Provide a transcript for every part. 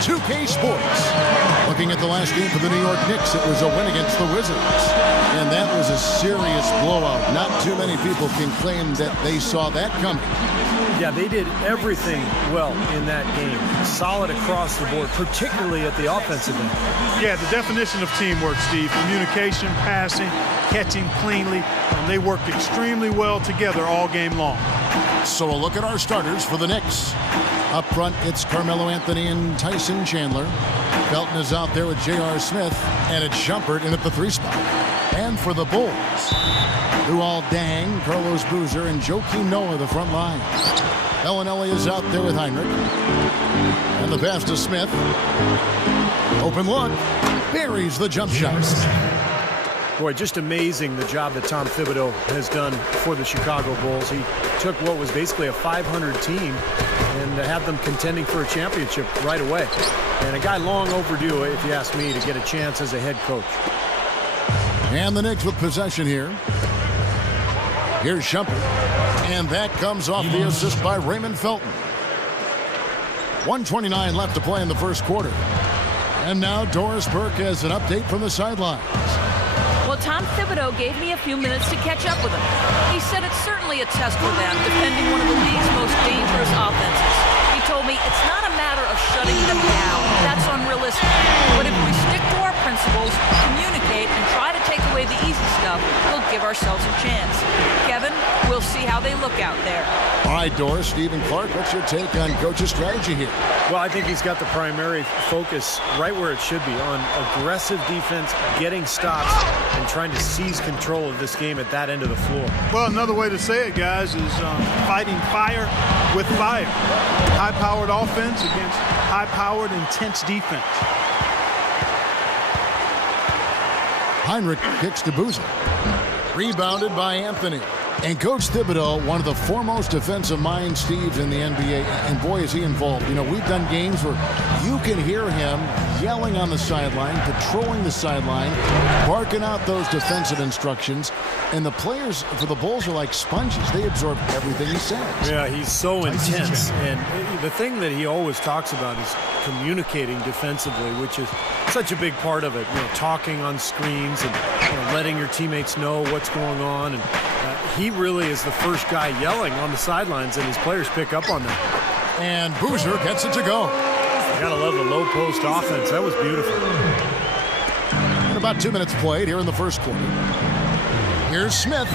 2K Sports. Looking at the last game for the New York Knicks, it was a win against the Wizards. And that was a serious blowout. Not too many people can claim that they saw that coming. Yeah, they did everything well in that game. Solid across the board, particularly at the offensive end. Yeah, the definition of teamwork, Steve. Communication, passing, catching cleanly. And they worked extremely well together all game long. So a look at our starters for the Knicks. Up front, it's Carmelo Anthony and Tyson Chandler. Felton is out there with J.R. Smith, and it's Shumpert in at the 3 spot. And for the Bulls, Luol Deng, Carlos Boozer, and Joakim Noah, the front line. Bellinelli is out there with Heinrich. And the pass to Smith. Open look. Buries the jump shot. Boy, just amazing the job that Tom Thibodeau has done for the Chicago Bulls. He took what was basically a 500 team and had them contending for a championship right away. And a guy long overdue, if you ask me, to get a chance as a head coach. And the Knicks with possession here. Here's Shumpert. And that comes off the assist by Raymond Felton. 1:29 left to play in the first quarter. And now Doris Burke has an update from the sidelines. Well, Tom Thibodeau gave me a few minutes to catch up with him. He said it's certainly a test for them, defending one of the league's most dangerous offenses. He told me it's not a matter of shutting them down. That's unrealistic. But if we stick to our principles, communicate, and try to take away the easy stuff, we'll give ourselves a chance. Kevin, we'll see how they look out there. All right, Doris, Stephen Clark, what's your take on coach's strategy here? Well, I think he's got the primary focus right where it should be, on aggressive defense, getting stops, and trying to seize control of this game at that end of the floor. Well, another way to say it, guys, is fighting fire with fire. High-powered offense against high-powered, intense defense. Heinrich kicks to Boozer. Rebounded by Anthony. And Coach Thibodeau, one of the foremost defensive minds, Steve, in the NBA, and boy, is he involved. You know, we've done games where you can hear him yelling on the sideline, patrolling the sideline, barking out those defensive instructions, and the players for the Bulls are like sponges. They absorb everything he says. Yeah, he's so intense, and the thing that he always talks about is communicating defensively, which is such a big part of it. You know, talking on screens and letting your teammates know what's going on, and he really is the first guy yelling on the sidelines, and his players pick up on that. And Boozer gets it to go. You gotta love the low post offense. That was beautiful. And about 2 minutes played here in the first quarter. Here's Smith.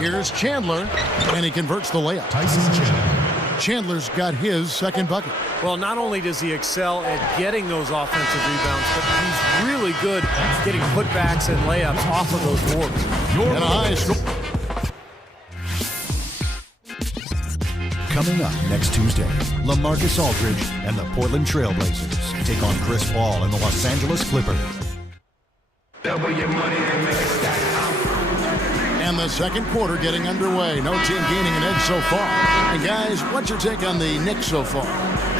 Here's Chandler, and he converts the layup. Chandler's got his second bucket. Well, not only does he excel at getting those offensive rebounds, but he's really good at getting putbacks and layups off of those boards. And a high score. Coming up next Tuesday, LaMarcus Aldridge and the Portland Trail Blazers take on Chris Paul and the Los Angeles Clippers. Double your money and make it stack. And the second quarter getting underway. No team gaining an edge so far. And guys, what's your take on the Knicks so far?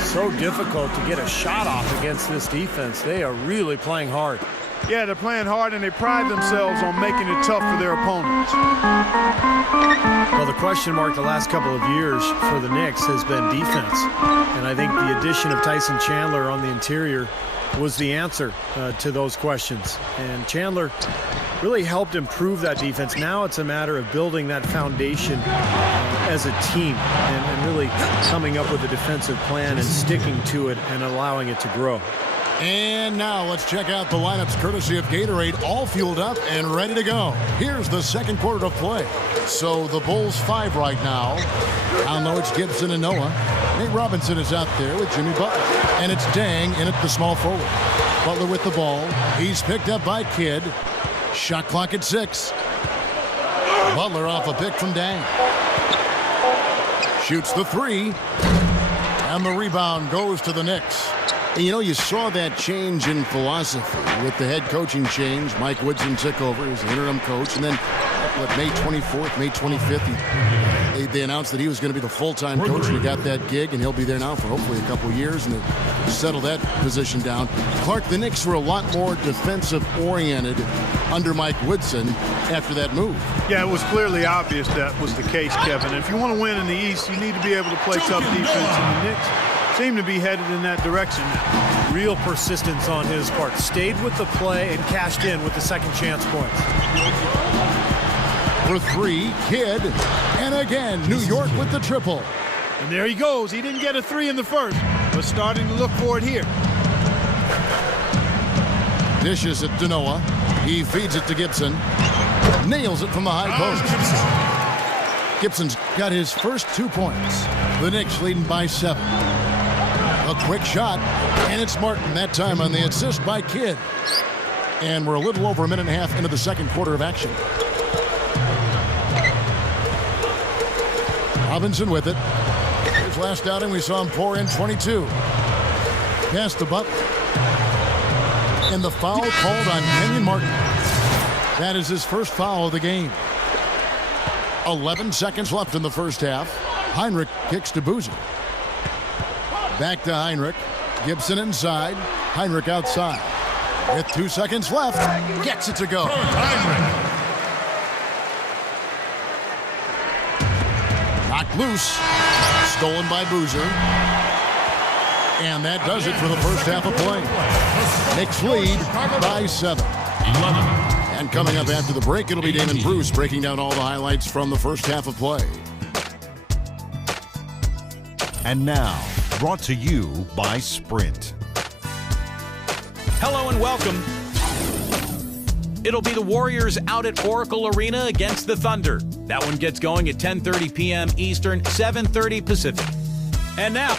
So difficult to get a shot off against this defense. They are really playing hard. Yeah, they're playing hard, and they pride themselves on making it tough for their opponents. Well, the question mark the last couple of years for the Knicks has been defense. And I think the addition of Tyson Chandler on the interior was the answer to those questions. And Chandler really helped improve that defense. Now it's a matter of building that foundation as a team and really coming up with a defensive plan and sticking to it and allowing it to grow. And now let's check out the lineups courtesy of Gatorade, all fueled up and ready to go. Here's the second quarter of play. So the Bulls 5 right now. Down low, it's Gibson and Noah. Nate Robinson is out there with Jimmy Butler. And it's Deng in at the small forward. Butler with the ball. He's picked up by Kidd. Shot clock at 6. Butler off a pick from Deng. Shoots the 3. And the rebound goes to the Knicks. And you know, you saw that change in philosophy with the head coaching change. Mike Woodson took over as the interim coach. And then, May 24th, May 25th, they announced that he was going to be the full-time coach. And he got that gig, and he'll be there now for hopefully a couple years. And to settle that position down. Clark, the Knicks were a lot more defensive-oriented under Mike Woodson after that move. Yeah, it was clearly obvious that was the case, Kevin. If you want to win in the East, you need to be able to play tough defense. And the Knicks seem to be headed in that direction now. Real persistence on his part. Stayed with the play and cashed in with the second chance points. For three, Kidd. And again, New York with the triple. And there he goes. He didn't get a three in the first, but starting to look for it here. Dishes it to Noah. He feeds it to Gibson. Nails it from the high post. Gibson's got his first 2 points. The Knicks leading by 7. A quick shot, and it's Martin that time on the assist by Kidd. And we're a little over a minute and a half into the second quarter of action. Robinson with it. His last outing, we saw him pour in 22. Pass to Butler. And the foul called on Kenyon Martin. That is his first foul of the game. 11 seconds left in the first half. Heinrich kicks to Boozer. Back to Heinrich. Gibson inside. Heinrich outside. With 2 seconds left. Gets it to go. Knocked loose. Stolen by Boozer. And that does it for the first half of play. Knicks lead by 7. And coming up after the break, it'll be Damon Bruce breaking down all the highlights from the first half of play. And now, brought to you by Sprint. Hello and welcome. It'll be the Warriors out at Oracle Arena against the Thunder. That one gets going at 10:30 p.m. Eastern, 7:30 Pacific. And now,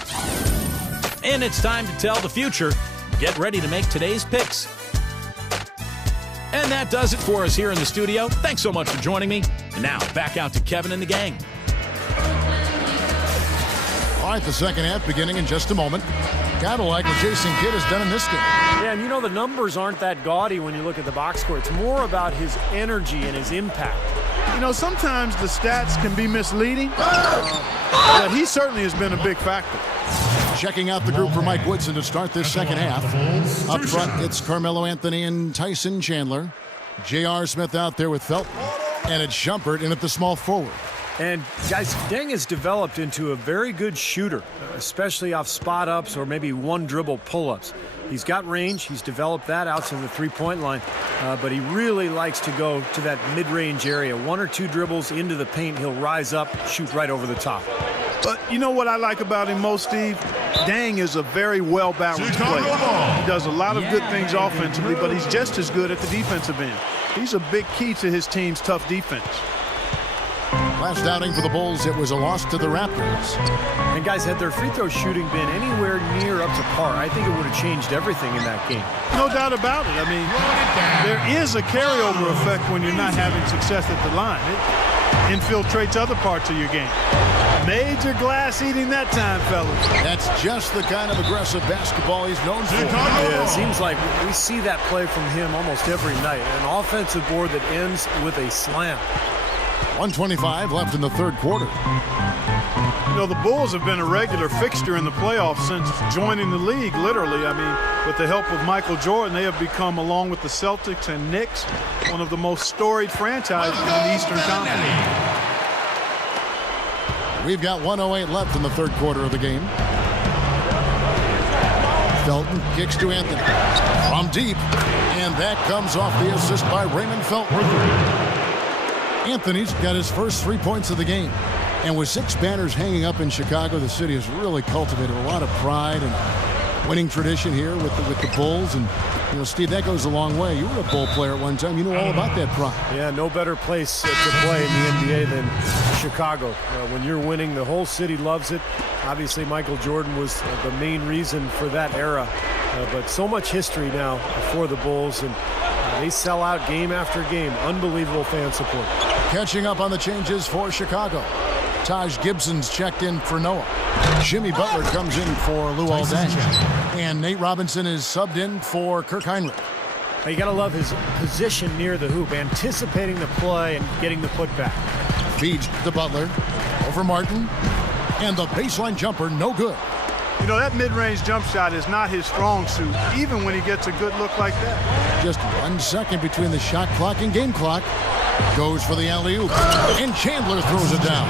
it's time to tell the future. Get ready to make today's picks. And that does it for us here in the studio. Thanks so much for joining me. And now, back out to Kevin and the gang. All right, the second half beginning in just a moment. Gotta like what Jason Kidd has done in this game. Yeah, and you know the numbers aren't that gaudy when you look at the box score. It's more about his energy and his impact. You know, sometimes the stats can be misleading, but he certainly has been a big factor. Checking out the group for Mike Woodson to start this second half. Up front, it's Carmelo Anthony and Tyson Chandler. J.R. Smith out there with Felton. And it's Shumpert in at the small forward. And, guys, Deng has developed into a very good shooter, especially off spot-ups or maybe one-dribble pull-ups. He's got range. He's developed that outside the three-point line. But he really likes to go to that mid-range area. 1 or 2 dribbles into the paint. He'll rise up, shoot right over the top. But you know what I like about him most, Steve? Deng is a very well-balanced player. He does a lot of good things offensively, but he's just as good at the defensive end. He's a big key to his team's tough defense. Last outing for the Bulls, it was a loss to the Raptors. And guys, had their free throw shooting been anywhere near up to par, I think it would have changed everything in that game. No doubt about it. I mean, there is a carryover effect when you're not having success at the line. It infiltrates other parts of your game. Major glass eating that time, fellas. That's just the kind of aggressive basketball he's known for. Yeah, it seems like we see that play from him almost every night. An offensive board that ends with a slam. 1:25 left in the third quarter. You know, the Bulls have been a regular fixture in the playoffs since joining the league, literally. I mean, with the help of Michael Jordan, they have become, along with the Celtics and Knicks, one of the most storied franchises in the Eastern Conference. We've got 1:08 left in the third quarter of the game. Felton kicks to Anthony from deep, and that comes off the assist by Raymond Felton. Anthony's got his first 3 points of the game. And with 6 banners hanging up in Chicago, the city has really cultivated a lot of pride and winning tradition here with the Bulls. And, you know, Steve, that goes a long way. You were a Bull player at one time. You know all about that pride. Yeah, no better place to play in the NBA than Chicago. When you're winning, the whole city loves it. Obviously, Michael Jordan was the main reason for that era. But so much history now for the Bulls, and they sell out game after game. Unbelievable fan support. Catching up on the changes for Chicago. Taj Gibson's checked in for Noah. Jimmy Butler comes in for Luol Deng. And Nate Robinson is subbed in for Kirk Heinrich. You got to love his position near the hoop, anticipating the play and getting the putback. Feeds to Butler. Over Martin. And the baseline jumper, no good. You know, that mid-range jump shot is not his strong suit, even when he gets a good look like that. Just 1 second between the shot clock and game clock. Goes for the alley-oop. And Chandler throws it down.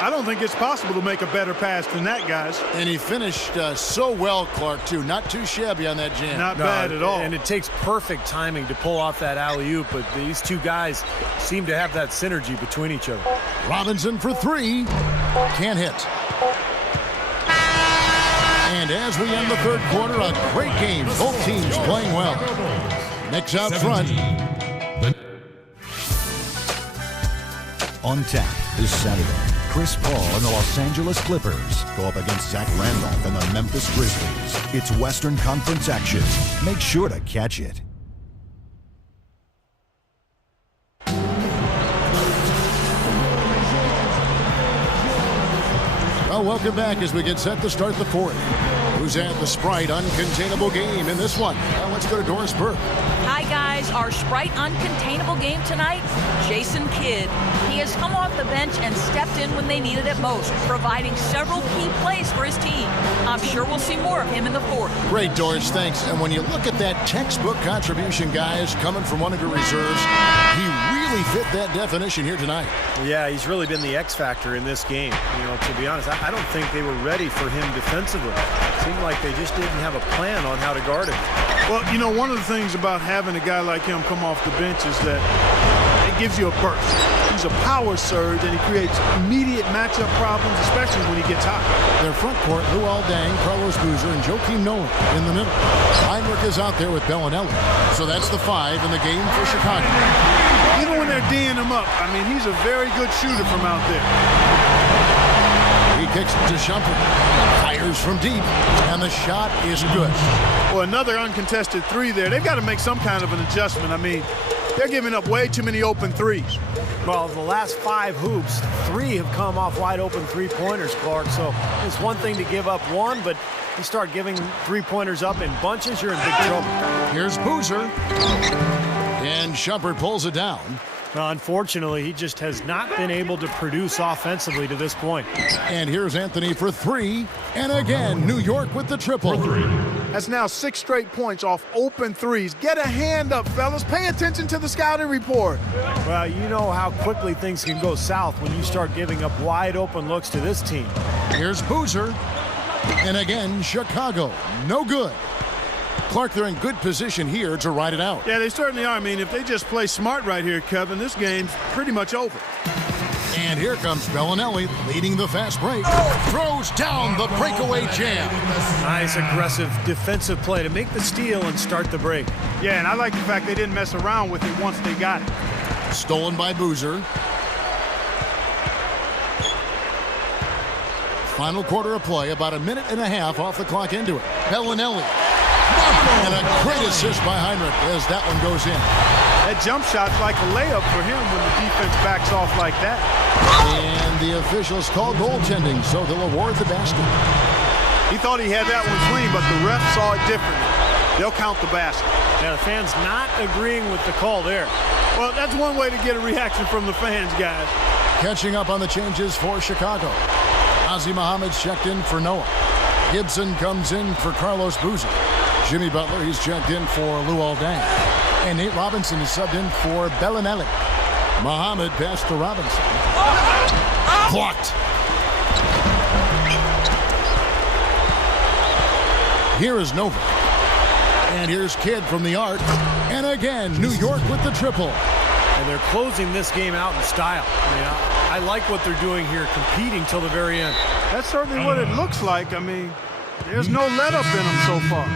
I don't don't think it's possible to make a better pass than that, guys. And he finished so well, Clark, too. Not too shabby on that jam. Not bad at all. And it takes perfect timing to pull off that alley-oop, but these two guys seem to have that synergy between each other. Robinson for three. Can't hit. And as we end the third quarter, a great game. Both teams playing well. Knicks out front. On tap this Saturday, Chris Paul and the Los Angeles Clippers go up against Zach Randolph and the Memphis Grizzlies. It's Western Conference action. Make sure to catch it. Well, welcome back as we get set to start the fourth. Who's at the Sprite uncontainable game in this one? Well, let's go to Doris Burke. Hi, guys. Our Sprite uncontainable game tonight, Jason Kidd. He has come off the bench and stepped in when they needed it most, providing several key plays for his team. I'm sure we'll see more of him in the fourth. Great, Doris. Thanks. And when you look at that textbook contribution, guys, coming from one of your reserves, he really fit that definition here tonight. Yeah, he's really been the X factor in this game. You know, to be honest, I don't think they were ready for him defensively. It seemed like they just didn't have a plan on how to guard him. Well, you know, one of the things about having a guy like him come off the bench is that it gives you a burst. He's a power surge, and he creates immediate matchup problems, especially when he gets hot. Their front court, Luol Deng, Carlos Boozer, and Joakim Noah in the middle. Heinrich is out there with Bellinelli. So that's the 5 in the game for Chicago. Even when they're D'ing him up, I mean, he's a very good shooter from out there. He kicks to Shumpert. Fires from deep, and the shot is good. Well, another uncontested three there. They've got to make some kind of an adjustment. I mean, they're giving up way too many open threes. Well, the last 5 hoops, 3 have come off wide open three-pointers, Clark. So it's one thing to give up one, but you start giving three-pointers up in bunches, you're in big trouble. Here's Boozer. And Shumpert pulls it down. Now, unfortunately, he just has not been able to produce offensively to this point. And here's Anthony for 3. And again, New York with the triple. That's now 6 straight points off open threes. Get a hand up, fellas. Pay attention to the scouting report. Well, you know how quickly things can go south when you start giving up wide open looks to this team. Here's Boozer. And again, Chicago. No good. Clark, they're in good position here to ride it out. Yeah, they certainly are. I mean, if they just play smart right here, Kevin, this game's pretty much over. And here comes Bellinelli leading the fast break. Throws down the breakaway jam. Nice aggressive defensive play to make the steal and start the break. Yeah, and I like the fact they didn't mess around with it once they got it. Stolen by Boozer. Final quarter of play, about a minute and a half off the clock into it. Bellinelli. And a great assist by Heinrich as that one goes in. That jump shot's like a layup for him when the defense backs off like that. And the officials call goaltending, so they'll award the basket. He thought he had that one clean, but the ref saw it differently. They'll count the basket. Yeah, the fans not agreeing with the call there. Well, that's one way to get a reaction from the fans, guys. Catching up on the changes for Chicago. Ozzie Muhammad's checked in for Noah. Gibson comes in for Carlos Boozer. Jimmy Butler, he's checked in for Luol Deng. And Nate Robinson is subbed in for Bellinelli. Muhammad passed to Robinson. Blocked. Here is Nova. And here's Kidd from the arc. And again, New York with the triple. And they're closing this game out in style. I mean, I like what they're doing here, competing till the very end. That's certainly what it looks like. I mean, there's no let up in them so far.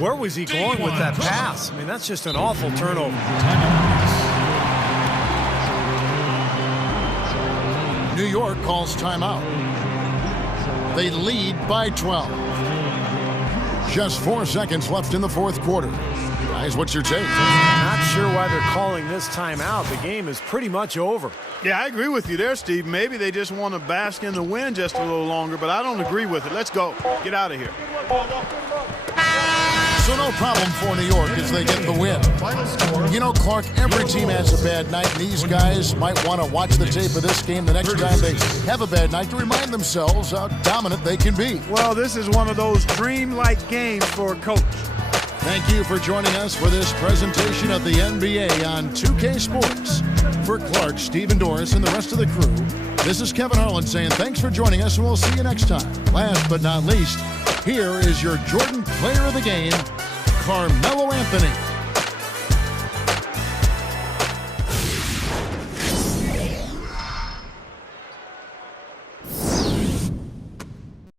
Where was he going with that pass? I mean, that's just an awful turnover. New York calls timeout. They lead by 12. Just 4 seconds left in the fourth quarter. Guys, what's your take? Not sure why they're calling this timeout. The game is pretty much over. Yeah, I agree with you there, Steve. Maybe they just want to bask in the win just a little longer, but I don't agree with it. Let's go. Get out of here. So no problem for New York as they get the win. You know, Clark, every team has a bad night, and these guys might want to watch the tape of this game the next time they have a bad night to remind themselves how dominant they can be. Well, this is one of those dream-like games for a coach. Thank you for joining us for this presentation of the NBA on 2K Sports. For Clark, Steve, and Doris, and the rest of the crew, This is Kevin Harlan saying thanks for joining us, and we'll see you next time. Last but not least, here is your Jordan Player of the Game, Carmelo Anthony.